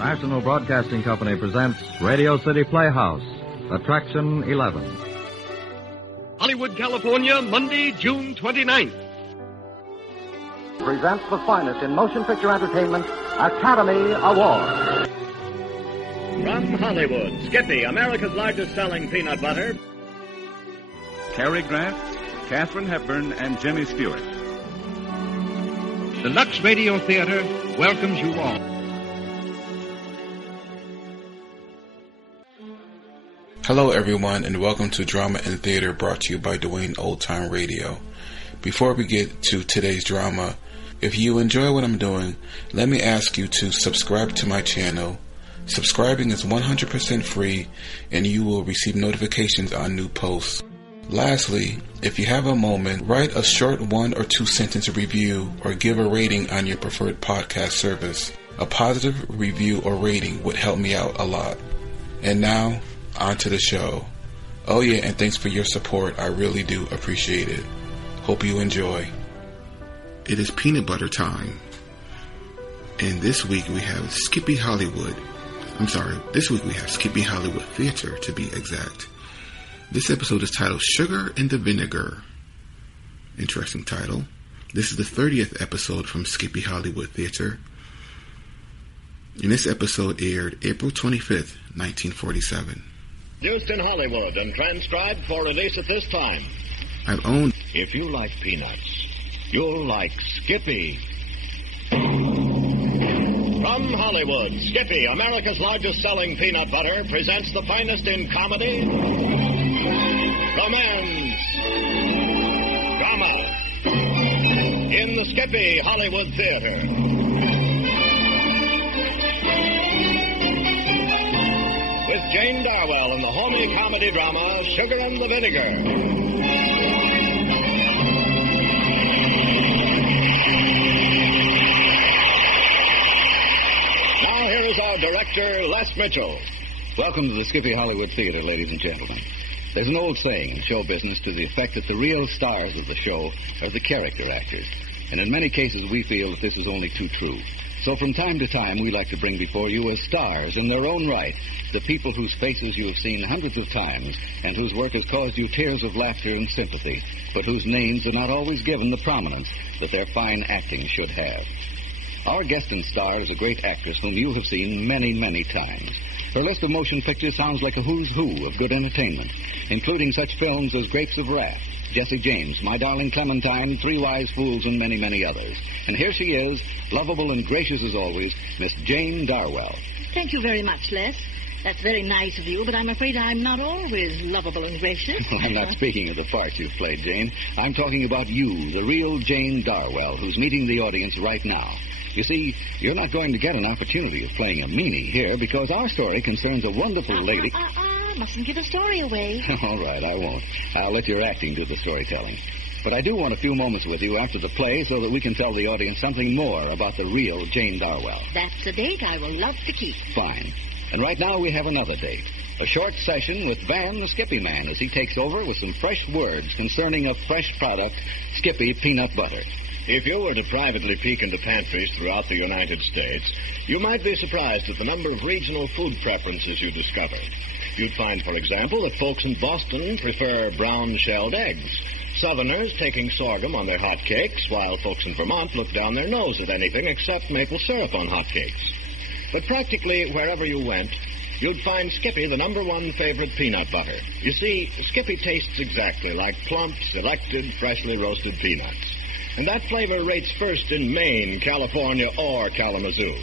National Broadcasting Company presents Radio City Playhouse, Attraction 11. Hollywood, California, Monday, June 29th. Presents the finest in motion picture entertainment, Academy Award. From Hollywood, Skippy, America's largest selling peanut butter. Cary Grant, Katharine Hepburn, and Jimmy Stewart. The Lux Radio Theater welcomes you all. Hello everyone, and welcome to Drama and Theater, brought to you by Dwayne Old Time Radio. Before we get to today's drama, if you enjoy what I'm doing, let me ask you to subscribe to my channel. Subscribing is 100% free, and you will receive notifications on new posts. Lastly, if you have a moment, write a short 1 or 2 sentence review or give a rating on your preferred podcast service. A positive review or rating would help me out a lot. And now, on to the show. Oh yeah, and thanks for your support. I really do appreciate it. Hope you enjoy. It is peanut butter time. And this week we have This week we have Skippy Hollywood Theatre, to be exact. This episode is titled Sugar and the Vinegar. Interesting title. This is the 30th episode from Skippy Hollywood Theatre. And this episode aired April 25th, 1947. Produced in Hollywood and transcribed for release at this time. I've owned... If you like peanuts, you'll like Skippy. From Hollywood, Skippy, America's largest selling peanut butter, presents the finest in comedy, romance, drama, in the Skippy Hollywood Theatre. With Jane Darwell in the homey comedy drama, Sugar and the Vinegar. Now here is our director, Les Mitchell. Welcome to the Skippy Hollywood Theatre, ladies and gentlemen. There's an old saying in show business to the effect that the real stars of the show are the character actors. And in many cases, we feel that this is only too true. So from time to time, we like to bring before you as stars in their own right the people whose faces you have seen hundreds of times and whose work has caused you tears of laughter and sympathy, but whose names are not always given the prominence that their fine acting should have. Our guest and star is a great actress whom you have seen many, many times. Her list of motion pictures sounds like a who's who of good entertainment, including such films as Grapes of Wrath, Jesse James, My Darling Clementine, Three Wise Fools, and many, many others. And here she is, lovable and gracious as always, Miss Jane Darwell. Thank you very much, Les. That's very nice of you, but I'm afraid I'm not always lovable and gracious. Well, I'm not speaking of the part you've played, Jane. I'm talking about you, the real Jane Darwell, who's meeting the audience right now. You see, you're not going to get an opportunity of playing a meanie here because our story concerns a wonderful lady... Mustn't give the story away. All right, I won't. I'll let your acting do the storytelling. But I do want a few moments with you after the play so that we can tell the audience something more about the real Jane Darwell. That's a date I will love to keep. Fine. And right now we have another date. A short session with Van the Skippy Man as he takes over with some fresh words concerning a fresh product, Skippy Peanut Butter. If you were to privately peek into pantries throughout the United States, you might be surprised at the number of regional food preferences you discover. You'd find, for example, that folks in Boston prefer brown-shelled eggs, Southerners taking sorghum on their hot cakes, while folks in Vermont look down their nose at anything except maple syrup on hot cakes. But practically wherever you went, you'd find Skippy the #1 favorite peanut butter. You see, Skippy tastes exactly like plump, selected, freshly roasted peanuts. And that flavor rates first in Maine, California, or Kalamazoo.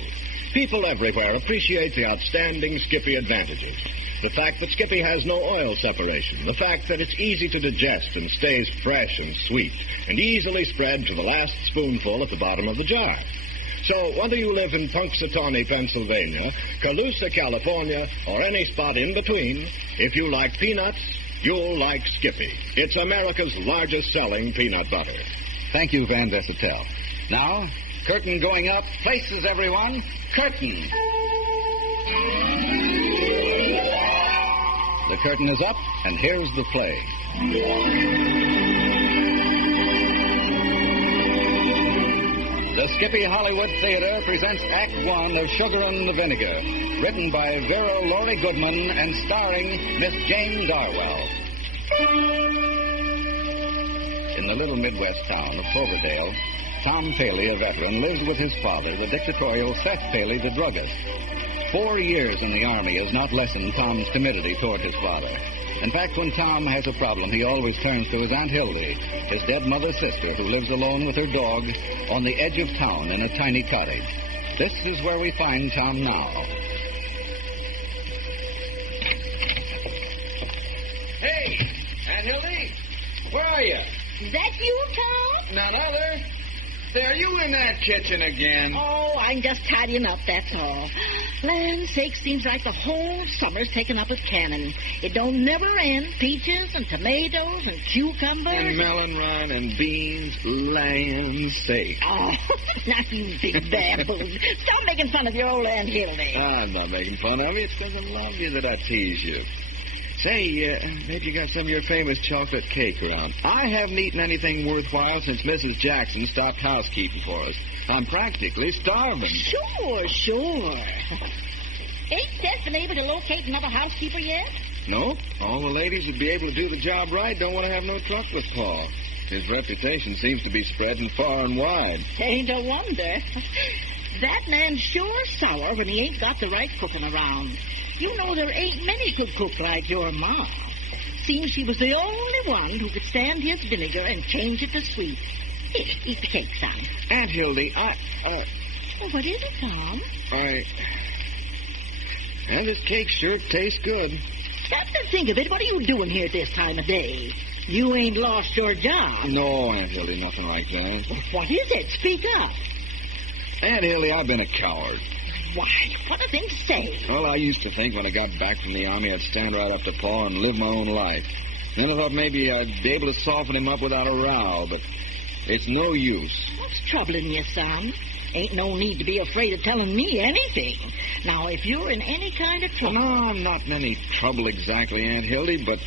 People everywhere appreciate the outstanding Skippy advantages. The fact that Skippy has no oil separation. The fact that it's easy to digest and stays fresh and sweet and easily spread to the last spoonful at the bottom of the jar. So whether you live in Punxsutawney, Pennsylvania, Colusa, California, or any spot in between, if you like peanuts, you'll like Skippy. It's America's largest selling peanut butter. Thank you, Van Vessetel. Now, curtain going up. Places, everyone. Curtain. The curtain is up, and here's the play. The Skippy Hollywood Theatre presents Act One of Sugar and the Vinegar, written by Vera Laurie Goodman and starring Miss Jane Darwell. In the little Midwest town of Cloverdale, Tom Paley, a veteran, lives with his father, the dictatorial Seth Paley, the druggist. 4 years in the Army has not lessened Tom's timidity toward his father. In fact, when Tom has a problem, he always turns to his Aunt Hildy, his dead mother's sister, who lives alone with her dog on the edge of town in a tiny cottage. This is where we find Tom now. Hey, Aunt Hildy, where are you? Is that you, Tom? None other. There, you in that kitchen again. Oh, I'm just tidying up, that's all. Land's sake, seems like the whole summer's taken up with canning. It don't never end. Peaches and tomatoes and cucumbers. And melon rind and beans. Land's sake. Oh, now you big baboon. Stop making fun of your old Aunt Hildy. I'm not making fun of you. It's because I love you that I tease you. Say, maybe you got some of your famous chocolate cake around. I haven't eaten anything worthwhile since Mrs. Jackson stopped housekeeping for us. I'm practically starving. Sure. Ain't Seth been able to locate another housekeeper yet? No. All the ladies who'd be able to do the job right don't want to have no truck with Pa. His reputation seems to be spreading far and wide. Ain't a wonder. That man's sure sour when he ain't got the right cooking around. You know there ain't many could cook like your ma. Seems she was the only one who could stand his vinegar and change it to sweet. Here, eat the cake, son. Aunt Hildy, Oh, what is it, Tom? And this cake sure tastes good. Stop to think of it. What are you doing here at this time of day? You ain't lost your job. No, Aunt Hildy, nothing like that. What is it? Speak up. Aunt Hildy, I've been a coward. Why, what a thing to say. Well, I used to think when I got back from the Army I'd stand right up to Pa and live my own life. Then I thought maybe I'd be able to soften him up without a row, but it's no use. What's troubling you, son? Ain't no need to be afraid of telling me anything. Now, if you're in any kind of trouble... No, I'm not in any trouble exactly, Aunt Hildy, but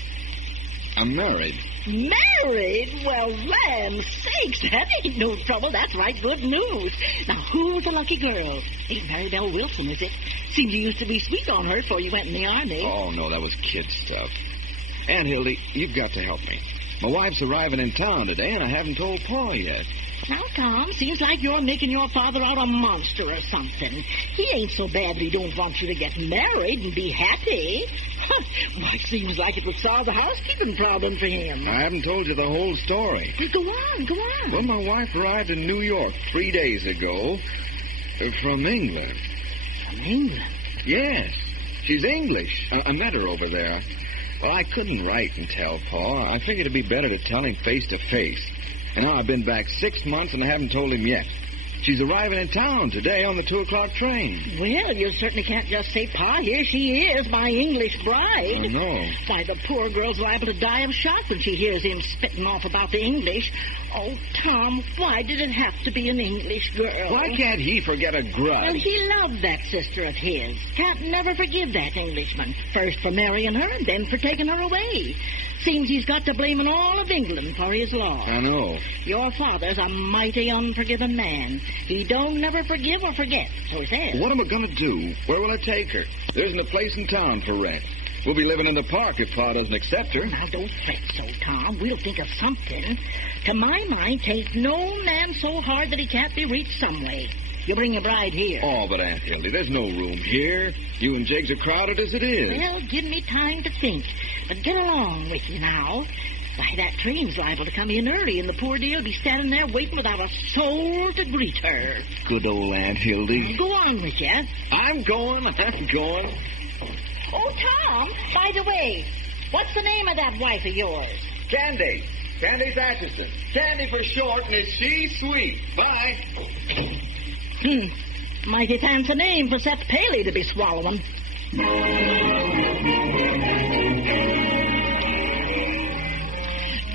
I'm married. Married? Well, land sakes, that ain't no trouble. That's right good news. Now, who's the lucky girl? Ain't Maribel Wilson, is it? Seemed you used to be sweet on her before you went in the Army. Oh, no, that was kid stuff. Aunt Hildy, you've got to help me. My wife's arriving in town today, and I haven't told Pa yet. Now, Tom, seems like you're making your father out a monster or something. He ain't so bad that he don't want you to get married and be happy. Why, it seems like it would solve the housekeeping problem for him. I haven't told you the whole story. Go on. Well, my wife arrived in New York 3 days ago from England. From England? Yes. She's English. I met her over there. Well, I couldn't write and tell Pa. I figured it'd be better to tell him face to face. And now I've been back 6 months and I haven't told him yet. She's arriving in town today on the 2 o'clock train. Well, you certainly can't just say, Pa, here she is, my English bride. Oh, no. Why, the poor girl's liable to die of shock when she hears him spitting off about the English. Oh, Tom, why did it have to be an English girl? Why can't he forget a grudge? Well, he loved that sister of his. Can't never forgive that Englishman. First for marrying her, and then for taking her away. Seems he's got to blame all of England for his loss. I know. Your father's a mighty unforgiving man. He don't never forgive or forget, so he says. What am I going to do? Where will I take her? There isn't a place in town for rent. We'll be living in the park if Pa doesn't accept her. Now, don't fret so, Tom. We'll think of something. To my mind, 'tain't no man so hard that he can't be reached some way. You bring your bride here. Oh, but Aunt Hildy, there's no room here. You and Jiggs are crowded as it is. Well, give me time to think. But get along with you now. Why, that train's liable to come in early, and the poor dear'll be standing there waiting without a soul to greet her. Good old Aunt Hildy. Go on with you. I'm going. Oh, Tom, by the way, what's the name of that wife of yours? Candy. Candy Thatcherson. Candy for short, and it's she sweet. Bye. Mighty fancy name for Seth Paley to be swallowing.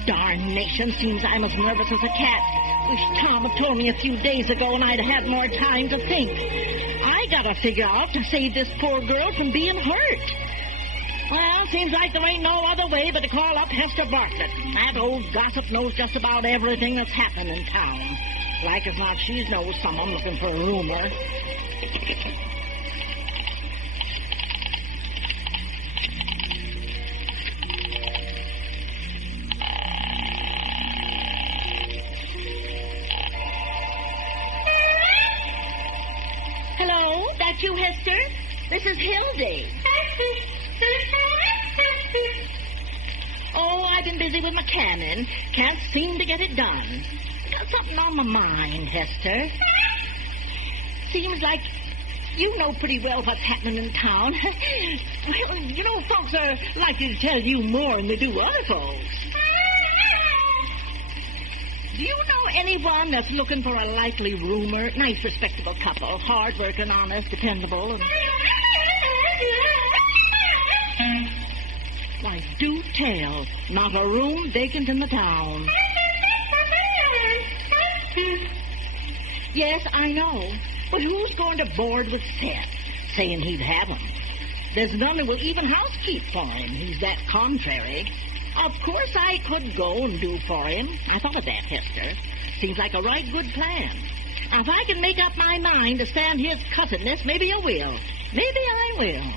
Darnation, seems I'm as nervous as a cat. Wish Tom had told me a few days ago and I'd had more time to think. I gotta figure out to save this poor girl from being hurt. Well, seems like there ain't no other way but to call up Hester Bartlett. That old gossip knows just about everything that's happening in town. Like as not, she knows someone looking for a roomer. Hello, that you, Hester? This is Hildy. Oh, I've been busy with my cannon. Can't seem to get it done. Got something on my mind, Hester. Seems like you know pretty well what's happening in town. Well, you know, folks are likely to tell you more than they do other folks. Do you know anyone that's looking for a likely roomer? Nice, respectable couple. Hard-working, honest, dependable, and... Why, do tell. Not a room vacant in the town. Yes, I know. But who's going to board with Seth, saying he'd have him? There's none who will even housekeep for him. He's that contrary. Of course I could go and do for him. I thought of that, Hester. Seems like a right good plan. Now, if I can make up my mind to stand his cussedness, maybe I will. Maybe I will.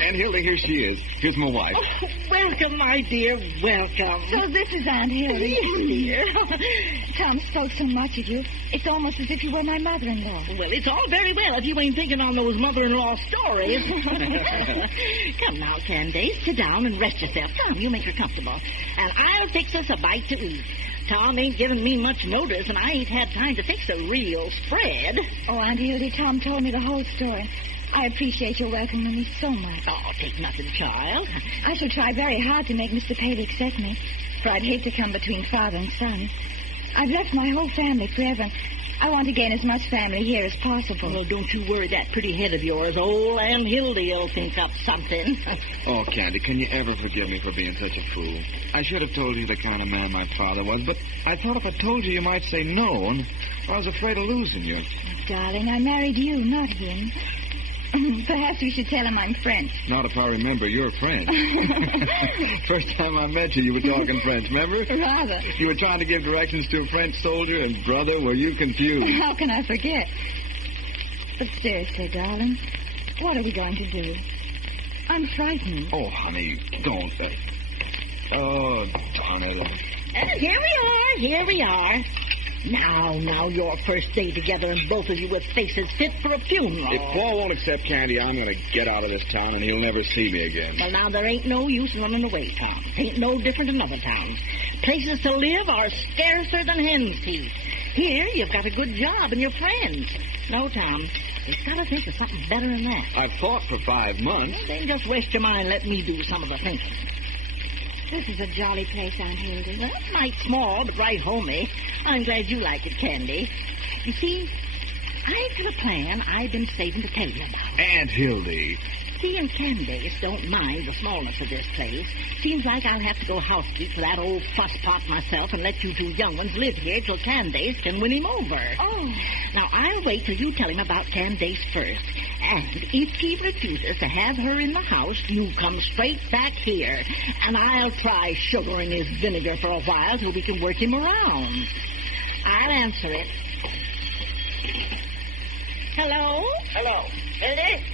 Aunt Hildy, here she is. Here's my wife. Oh, welcome, my dear, welcome. So this is Aunt Hildy. Yes, dear. Tom spoke so much of you, it's almost as if you were my mother-in-law. Well, it's all very well if you ain't thinking on those mother-in-law stories. Come now, Candace, sit down and rest yourself. Come, you make her comfortable. And I'll fix us a bite to eat. Tom ain't given me much notice, and I ain't had time to fix a real spread. Oh, Aunt Hildy, Tom told me the whole story. I appreciate your welcoming me so much. Oh, take nothing, child. I shall try very hard to make Mr. Paley accept me, for I'd hate to come between father and son. I've left my whole family forever, and I want to gain as much family here as possible. Well, don't you worry that pretty head of yours. Old Aunt Hildy will think up something. Oh, Candy, can you ever forgive me for being such a fool? I should have told you the kind of man my father was, but I thought if I told you might say no, and I was afraid of losing you. Darling, I married you, not him. Perhaps you should tell him I'm French. Not if I remember you're French. First time I met you, you were talking French, remember? Rather. You were trying to give directions to a French soldier, and, brother, were you confused? How can I forget? But seriously, darling, what are we going to do? I'm frightened. Oh, honey, don't. Oh, darn it. Here we are. Now, your first day together and both of you with faces fit for a funeral. If Paul won't accept Candy, I'm going to get out of this town and he'll never see me again. Well, now, there ain't no use running away, Tom. It ain't no different in other towns. Places to live are scarcer than hen's teeth. Here, you've got a good job and your friends. No, Tom, you've got to think of something better than that. I've thought for 5 months. Well, then just rest your mind and let me do some of the thinking. This is a jolly place, Aunt Hildy. Well, it's might small, but right homey. I'm glad you like it, Candy. You see, I've got a plan I've been saving to tell you about. Aunt Hildy. See, and Candace don't mind the smallness of this place. Seems like I'll have to go housekeep for that old fusspot myself and let you two young ones live here till Candace can win him over. Oh. Now, I'll wait till you tell him about Candace first. And if he refuses to have her in the house, you come straight back here. And I'll try sugaring his vinegar for a while till we can work him around. I'll answer it. Hello? Hello. Hildy?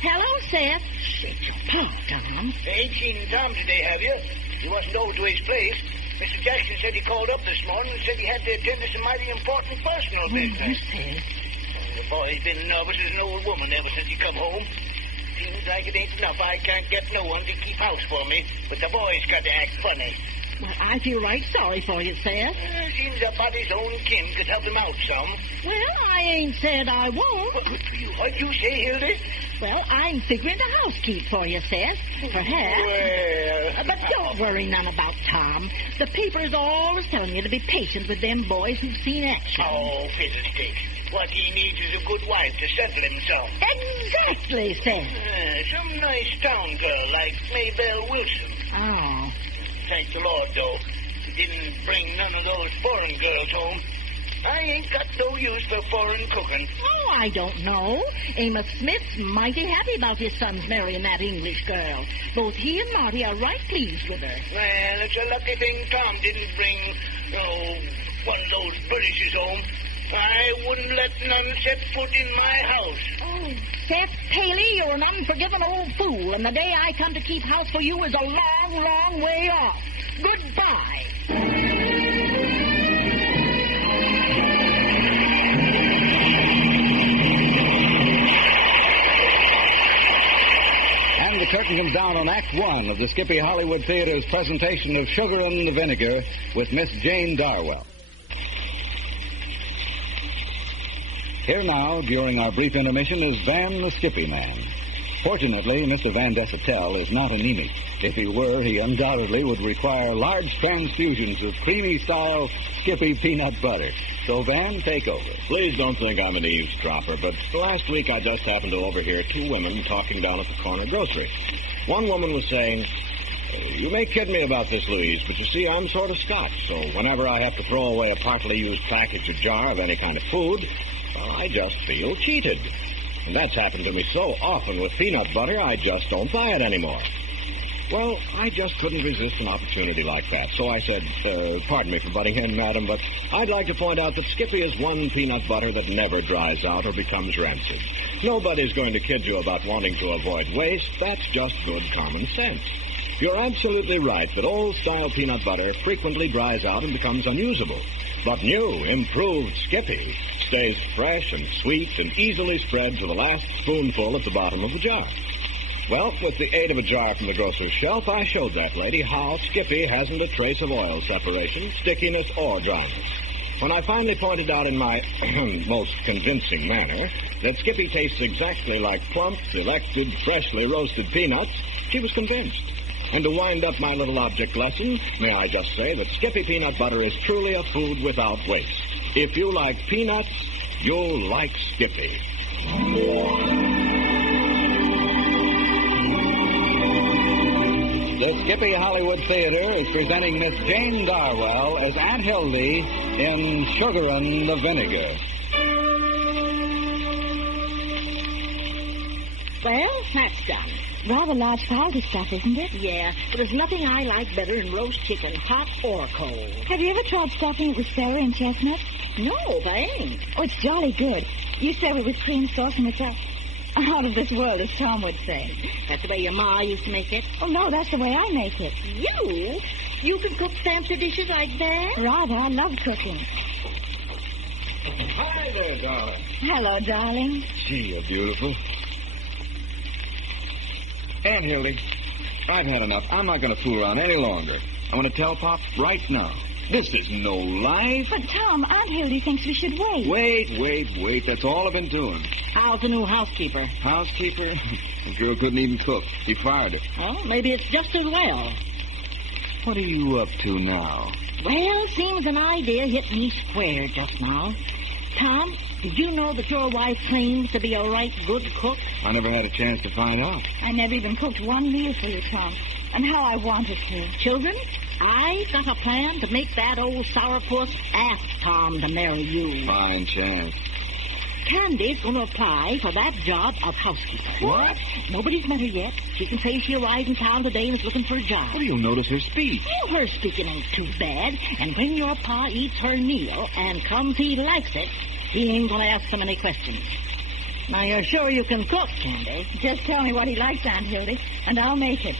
Hello, Seth. Shit your paw, Tom. You ain't seen Tom today, have you? He wasn't over to his place. Mr. Jackson said he called up this morning and said he had to attend to some mighty important personal business. The boy's been nervous as an old woman ever since he come home. Seems like it ain't enough. I can't get no one to keep house for me, but the boy's got to act funny. Well, I feel right sorry for you, Seth. Seems a body's own kin could help him out some. Well, I ain't said I won't. What'd you say, Hildy? Well, I'm figuring to housekeep for you, Seth. Perhaps. Well... But don't worry none about Tom. The paper's always telling you to be patient with them boys who've seen action. Oh, fiddlesticks. What he needs is a good wife to settle him some. Exactly, Seth. Some nice town girl like Maybelle Wilson. Oh. Thank the Lord, though. He didn't bring none of those foreign girls home. I ain't got no use for foreign cooking. Oh, I don't know. Amos Smith's mighty happy about his son's marrying that English girl. Both he and Marty are right pleased with her. Well, it's a lucky thing Tom didn't bring, one of those Britishes home. I wouldn't let none set foot in my house. Oh, Seth Paley, you're an unforgiving old fool, and the day I come to keep house for you is a long, long way off. Goodbye. And the curtain comes down on Act One of the Skippy Hollywood Theatre's presentation of Sugar and the Vinegar with Miss Jane Darwell. Here now, during our brief intermission, is Van the Skippy Man. Fortunately, Mr. Van Dessetel is not anemic. If he were, he undoubtedly would require large transfusions of creamy-style Skippy peanut butter. So, Van, take over. Please don't think I'm an eavesdropper, but last week I just happened to overhear two women talking down at the corner grocery. One woman was saying, "You may kid me about this, Louise, but you see, I'm sort of Scotch, so whenever I have to throw away a partly used package or jar of any kind of food, well, I just feel cheated. And that's happened to me so often with peanut butter, I just don't buy it anymore." Well, I just couldn't resist an opportunity like that, so I said, pardon me for butting in, madam, but I'd like to point out that Skippy is one peanut butter that never dries out or becomes rancid. Nobody's going to kid you about wanting to avoid waste. That's just good common sense. You're absolutely right that old-style peanut butter frequently dries out and becomes unusable. But new, improved Skippy stays fresh and sweet and easily spread to the last spoonful at the bottom of the jar. Well, with the aid of a jar from the grocer's shelf, I showed that lady how Skippy hasn't a trace of oil separation, stickiness, or dryness. When I finally pointed out in my most convincing manner that Skippy tastes exactly like plump, elected, freshly roasted peanuts, she was convinced. And to wind up my little object lesson, may I just say that Skippy peanut butter is truly a food without waste. If you like peanuts, you'll like Skippy. The Skippy Hollywood Theatre is presenting Miss Jane Darwell as Aunt Hildy in Sugar and the Vinegar. Well, that's done. Rather large pile of stuff, isn't it? Yeah, but there's nothing I like better than roast chicken, hot or cold. Have you ever tried stuffing it with celery and chestnuts? No, I ain't. Oh, it's jolly good. You serve it with cream sauce and it's out of this world, as Tom would say. That's the way your ma used to make it? Oh, no, that's the way I make it. You? You can cook fancy dishes like that? Rather, I love cooking. Hi there, darling. Hello, darling. Gee, you're beautiful. Aunt Hildy, I've had enough. I'm not going to fool around any longer. I want to tell Pop right now. This is no life. But, Tom, Aunt Hildy thinks we should wait. Wait. That's all I've been doing. How's the new housekeeper? Housekeeper? The girl couldn't even cook. He fired her. Oh, maybe it's just as well. What are you up to now? Well, seems an idea hit me square just now. Tom, did you know that your wife claims to be a right good cook? I never had a chance to find out. I never even cooked one meal for you, Tom. And how I wanted to. Children, I've got a plan to make that old sourpuss ask Tom to marry you. Fine chance. Candy's going to apply for that job of housekeeper. What? Nobody's met her yet. She can say she arrived in town today and is looking for a job. Well, you'll notice her speech. Well, her speaking ain't too bad. And when your pa eats her meal and comes he likes it, he ain't going to ask so many questions. Now, you're sure you can cook, Candy? Just tell me what he likes, Aunt Hildy, and I'll make it.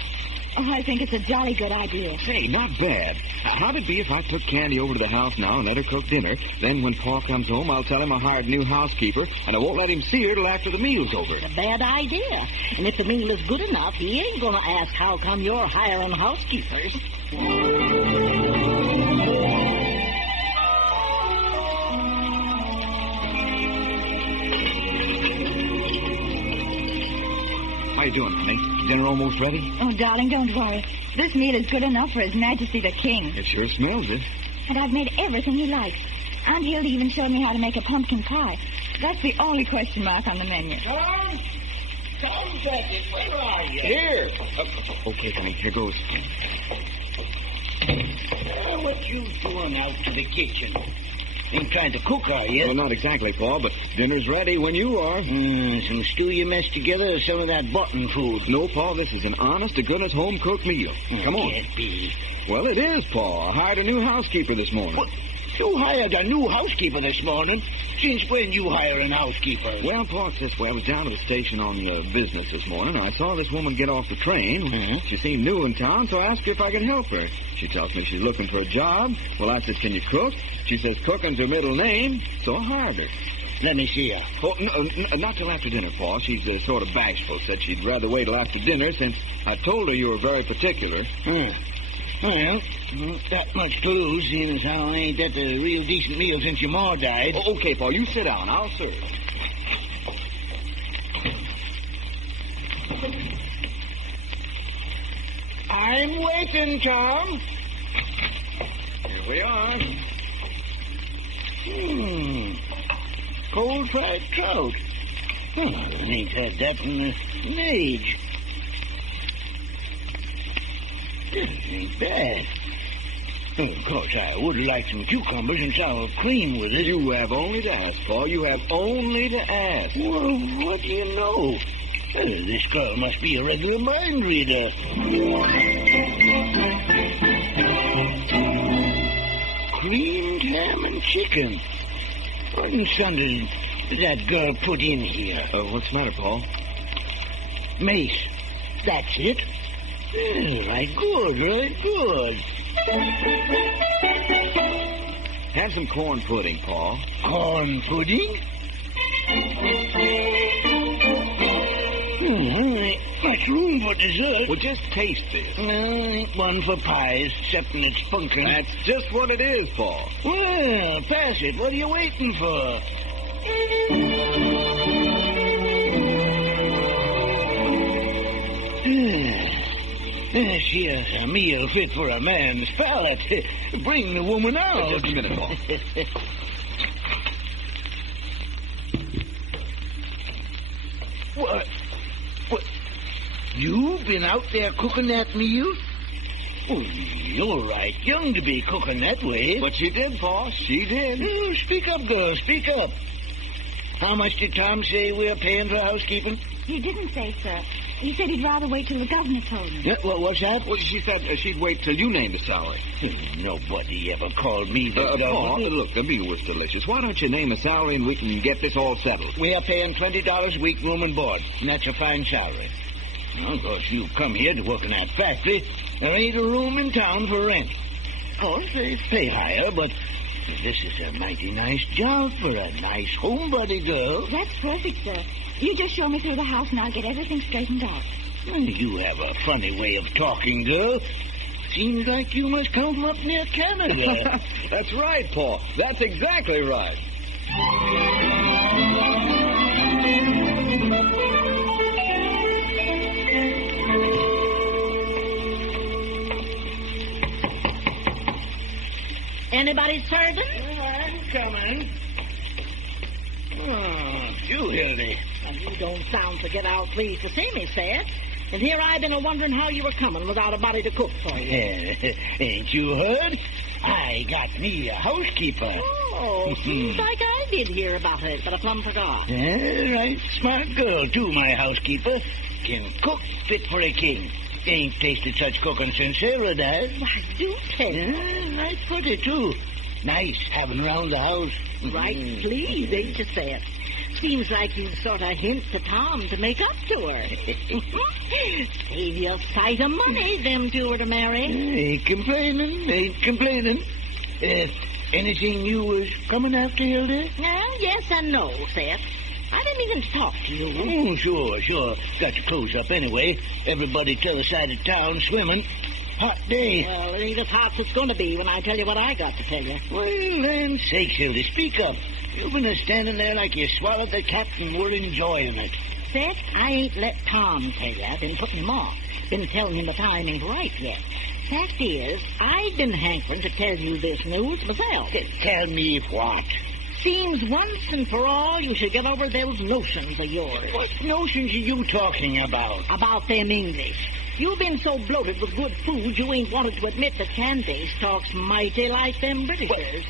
Oh, I think it's a jolly good idea. Say, not bad. How'd it be if I took Candy over to the house now and let her cook dinner? Then when Pa comes home, I'll tell him I hired a new housekeeper, and I won't let him see her till after the meal's over. It's a bad idea. And if the meal is good enough, he ain't going to ask how come you're hiring housekeepers. How you doing, honey? Dinner almost ready? Oh, darling, don't worry. This meal is good enough for His Majesty the King. It sure smells it. And I've made everything he likes. Aunt Hildy even showed me how to make a pumpkin pie. That's the only question mark on the menu. Tom, Beckett, where are you? Here. Okay, honey, here goes. What you doing out to the kitchen? Ain't trying to cook, are you? Well, not exactly, Pa, but dinner's ready when you are. Some stew you messed together or some of that button food? No, Pa, this is an honest-to-goodness home-cooked meal. Come on. Can't be. Well, it is, Pa. I hired a new housekeeper this morning. What? You hired a new housekeeper this morning? Since when you hire an housekeeper? Well, Pa, it's this way. I was down at the station on business this morning, and I saw this woman get off the train. Mm-hmm. She seemed new in town, so I asked her if I could help her. She tells me she's looking for a job. Well, I said, can you cook? She says cooking's her middle name, so I hired her. Let me see her. Oh, no, not till after dinner, Pa. She's sort of bashful. Said she'd rather wait till after dinner since I told her you were very particular. Well, that much to lose, seeing as how I ain't had a real decent meal since your ma died. Oh, okay, Paul, you sit down. I'll serve. I'm waiting, Tom. Here we are. Cold fried trout. I ain't had that in an age. Ain't bad. Oh, of course, I would have liked some cucumbers and sour cream with it. You have only to ask, Paul. You have only to ask. Well, what do you know? This girl must be a regular mind reader. Creamed ham and chicken. What in thunder did that girl put in here? What's the matter, Paul? Mace. That's it. Right good. Have some corn pudding, Paul. Corn pudding? Ain't much room for dessert. Well, just taste this. Ain't one for pies, excepting it's funkin'. That's just what it is, Paul. Well, pass it. What are you waiting for? She's a meal fit for a man's palate. Bring the woman out. Just a minute, Paul. What? You been out there cooking that meal? Oh, you're right young to be cooking that way. But she did, Paul. She did. Oh, speak up, girl. Speak up. How much did Tom say we're paying for housekeeping? He didn't say, sir. He said he'd rather wait till the governor told him. What's that? Well, she said she'd wait till you named the salary. Nobody ever called me the governor. Paul, look, the meal was delicious. Why don't you name a salary and we can get this all settled? We are paying $20 a week room and board, and that's a fine salary. Well, of course, you come here to work in that factory. There ain't a room in town for rent. Of course, they pay higher, but this is a mighty nice job for a nice homebody girl. That's perfect, sir. You just show me through the house and I'll get everything straightened out. You have a funny way of talking, girl. Seems like you must come from up near Canada. That's right, Paul. That's exactly right. Anybody serving? I'm coming. Oh, you, Hildy. And you don't sound to get out pleased to see me, Seth. And here I've been a-wondering how you were coming without a body to cook for you. Ain't you heard? I got me a housekeeper. Oh, seems like I did hear about it, but I plumb forgot. Right, smart girl, too, my housekeeper. Can cook fit for a king. Ain't tasted such cooking since Sarah died. Why, do tell. Right pretty, too. Nice having around the house. Right pleased, ain't you, Seth? Seems like you'd sort of hint to Tom to make up to her. Save you a sight of money, them two were to marry. Ain't complaining. Anything you was coming after, Hilda? Well, yes and no, Seth. I didn't even talk to you. Oh, sure. Got your clothes up anyway. Everybody t'other side of town swimming. Hot day. Well, it ain't as hot as it's going to be when I tell you what I got to tell you. Well, land sakes, Hilda, speak up. You've been standing there like you swallowed the cat and were enjoying it. Seth, I ain't let Tom tell you. I've been putting him off. Been telling him the time ain't right yet. Fact is, I've been hankering to tell you this news myself. Tell me what? Seems once and for all you should get over those notions of yours. What notions are you talking about? About them English. You've been so bloated with good food you ain't wanted to admit that Candace talks mighty like them Britishers.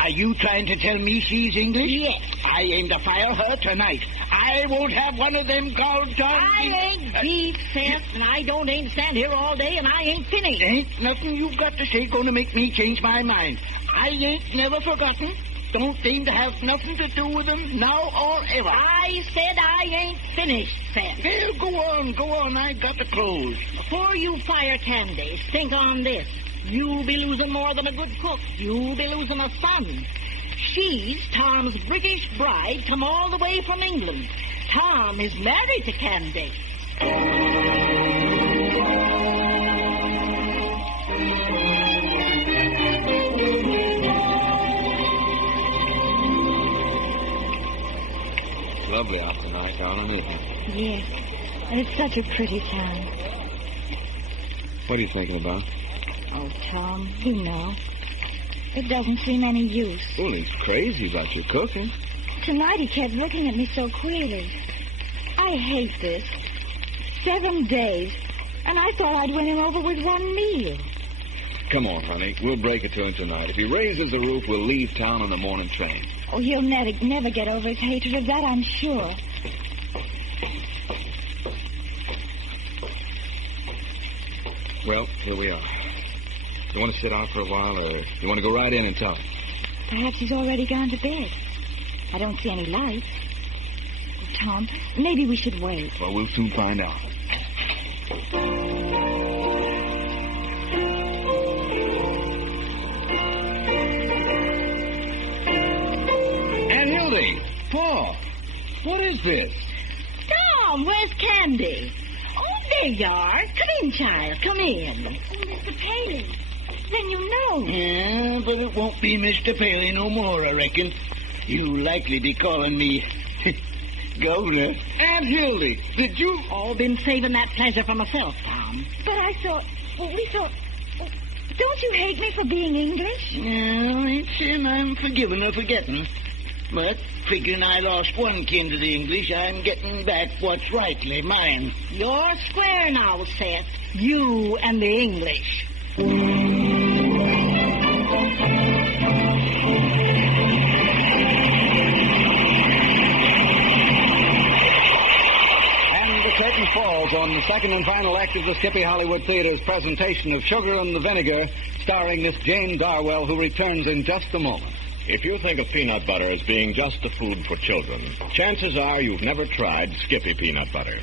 Are you trying to tell me she's English? Yes. I aim to fire her tonight. I won't have one of them galled tongues. I ain't beef, Seth, and I don't aim to stand here all day, and I ain't finished. Ain't nothing you've got to say going to make me change my mind. I ain't never forgotten. Don't seem to have nothing to do with them now or ever. I said I ain't finished, Seth. Well, go on. I've got to close. Before you fire Candy, think on this. You'll be losing more than a good cook. You'll be losing a son. She's Tom's British bride, come all the way from England. Tom is married to Candy. Lovely out tonight, darling, isn't it? Yes. And it's such a pretty town. What are you thinking about? Oh, Tom, you know. It doesn't seem any use. Well, he's crazy about your cooking. Tonight he kept looking at me so queerly. I hate this. 7 days, and I thought I'd win him over with one meal. Come on, honey. We'll break it to him tonight. If he raises the roof, we'll leave town on the morning train. Oh, he'll never get over his hatred of that, I'm sure. Well, here we are. You want to sit out for a while, or you want to go right in and talk? Perhaps he's already gone to bed. I don't see any lights. Oh, Tom, maybe we should wait. Well, we'll soon find out. Aunt Hildy! Paul! What is this? Tom, where's Candy? Oh, there you are. Come in, child. Come in. Oh, Mr. Paley. Then you know. Yeah, but it won't be Mr. Paley no more, I reckon. You'll likely be calling me Governor. Aunt Hildy, did you... Oh, been saving that pleasure for myself, Tom. But I thought... Don't you hate me for being English? No, ain't saying I'm forgiving or forgetting. But figuring I lost one kin to the English, I'm getting back what's rightly mine. You're square now, Seth. You and the English. Curtain falls on the second and final act of the Skippy Hollywood Theatre's presentation of Sugar and the Vinegar, starring Miss Jane Darwell, who returns in just a moment. If you think of peanut butter as being just a food for children, chances are you've never tried Skippy peanut butter.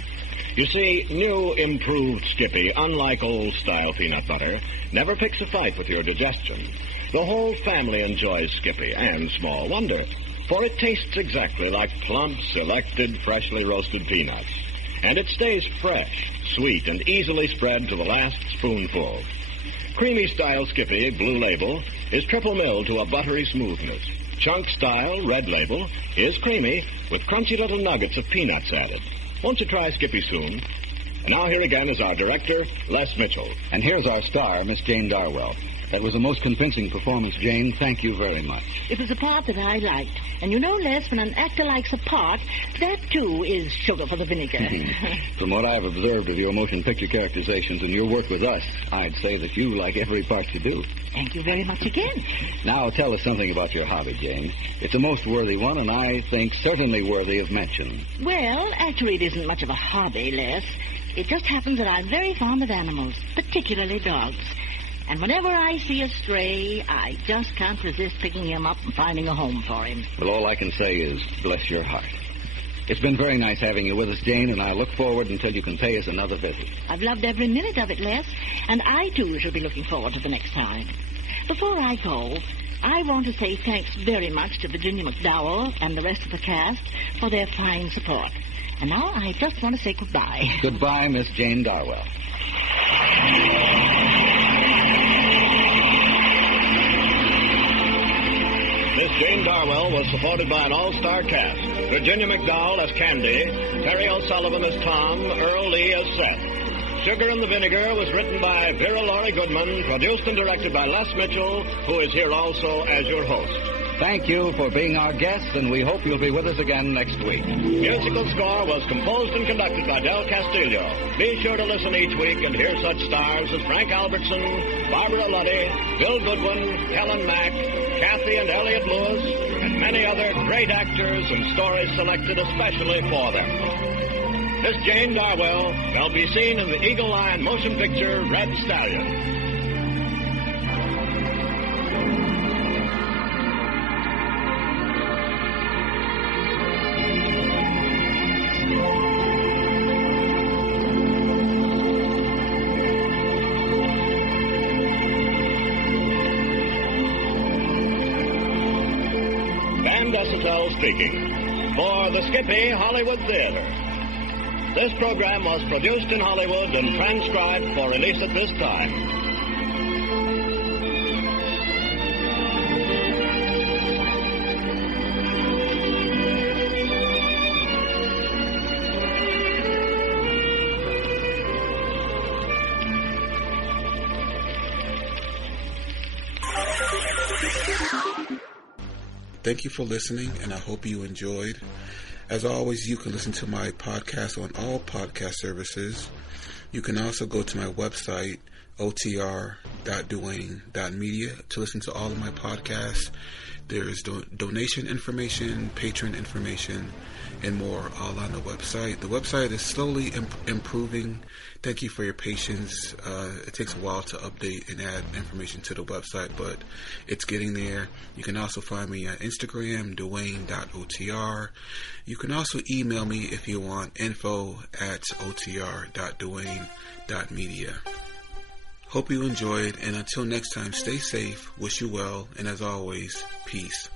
You see, new, improved Skippy, unlike old-style peanut butter, never picks a fight with your digestion. The whole family enjoys Skippy, and small wonder, for it tastes exactly like plump, selected, freshly roasted peanuts. And it stays fresh, sweet, and easily spread to the last spoonful. Creamy-style Skippy, blue label, is triple milled to a buttery smoothness. Chunk-style, red label, is creamy with crunchy little nuggets of peanuts added. Won't you try Skippy soon? And now here again is our director, Les Mitchell. And here's our star, Miss Jane Darwell. That was a most convincing performance, Jane. Thank you very much. It was a part that I liked. And you know, Les, when an actor likes a part, that, too, is sugar for the vinegar. From what I've observed of your motion picture characterizations and your work with us, I'd say that you like every part you do. Thank you very much again. Now, tell us something about your hobby, Jane. It's a most worthy one, and I think certainly worthy of mention. Well, actually, it isn't much of a hobby, Les. It just happens that I'm very fond of animals, particularly dogs. And whenever I see a stray, I just can't resist picking him up and finding a home for him. Well, all I can say is, bless your heart. It's been very nice having you with us, Jane, and I look forward until you can pay us another visit. I've loved every minute of it, Les, and I, too, shall be looking forward to the next time. Before I go, I want to say thanks very much to Virginia McDowell and the rest of the cast for their fine support. And now I just want to say goodbye. Goodbye, Miss Jane Darwell. Miss Jane Darwell was supported by an all-star cast. Virginia McDowell as Candy, Terry O'Sullivan as Tom, Earl Lee as Seth. Sugar and the Vinegar was written by Vera Laurie Goodman, produced and directed by Les Mitchell, who is here also as your host. Thank you for being our guests, and we hope you'll be with us again next week. Musical score was composed and conducted by Del Castillo. Be sure to listen each week and hear such stars as Frank Albertson, Barbara Luddy, Bill Goodwin, Helen Mack, Kathy and Elliot Lewis, and many other great actors and stories selected especially for them. Miss Jane Darwell shall be seen in the Eagle Eye motion picture Red Stallion. Speaking for the Skippy Hollywood Theatre. This program was produced in Hollywood and transcribed for release at this time. Thank you for listening, and I hope you enjoyed. As always, you can listen to my podcast on all podcast services. You can also go to my website, otr.duane.media, to listen to all of my podcasts. There's donation information, patron information, and more all on the website. The website is slowly improving. Thank you for your patience. It takes a while to update and add information to the website, but it's getting there. You can also find me on Instagram, duane.otr. You can also email me if you want, info@otr.duane.media. Hope you enjoyed, and until next time, stay safe, wish you well, and as always, peace.